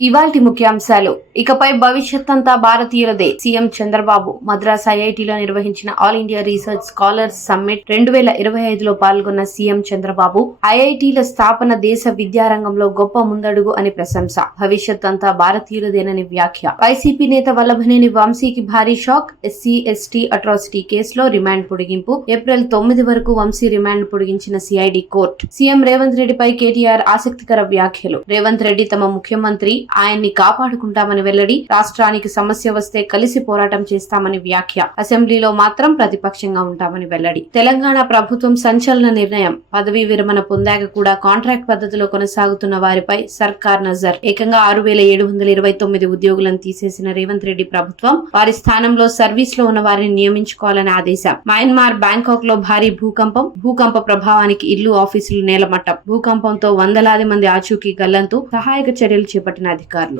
ఇవాల్టి ముఖ్యాంశాలు. ఇకపై భవిష్యత్ అంతా భారతీయులదే. సీఎం చంద్రబాబు మద్రాస్ ఐఐటీలో నిర్వహించిన all India research scholars summit 2025లో పాల్గొన్న సీఎం చంద్రబాబు ఐఐటీల స్థాపన దేశ విద్యారంగంలో గొప్ప ముందడుగు అని ప్రశంస. భవిష్యత్ అంతా భారతీయులదేనని వ్యాఖ్య. వైసీపీ నేత వల్లభనేని వంశీకి భారీ షాక్. ఎస్సీ/ఎస్టీ అట్రాసిటీ కేసులో రిమాండ్ పొడిగింపు. ఏప్రిల్ 9 వరకు Vamsi remand పొడిగించిన CID court. CM Revanth రెడ్డిపై కేటీఆర్ ఆసక్తికర వ్యాఖ్యలు. రేవంత్ రెడ్డి తమ ముఖ్యమంత్రి, ఆయన్ని కాపాడుకుంటామని వెల్లడి. రాష్ట్రానికి సమస్య వస్తే కలిసి పోరాటం చేస్తామని వ్యాఖ్య. అసెంబ్లీలో మాత్రం ప్రతిపక్షంగా ఉంటామని వెల్లడి. తెలంగాణ ప్రభుత్వం సంచలన నిర్ణయం. పదవీ విరమణ పొందాక కూడా కాంట్రాక్ట్ పద్ధతిలో కొనసాగుతున్న వారిపై సర్కార్ నజర్. ఏకంగా 6729 ఉద్యోగులను తీసేసిన రేవంత్ రెడ్డి ప్రభుత్వం వారి స్థానంలో సర్వీస్ లో ఉన్న వారిని నియమించుకోవాలని ఆదేశం. మయన్మార్ బ్యాంకాక్ లో భారీ భూకంపం. భూకంప ప్రభావానికి ఇల్లు, ఆఫీసులు నేలమట్టం. భూకంపంతో వందలాది మంది ఆచూకీ గల్లంతు. సహాయక చర్యలు చేపట్టిన అధికారులు.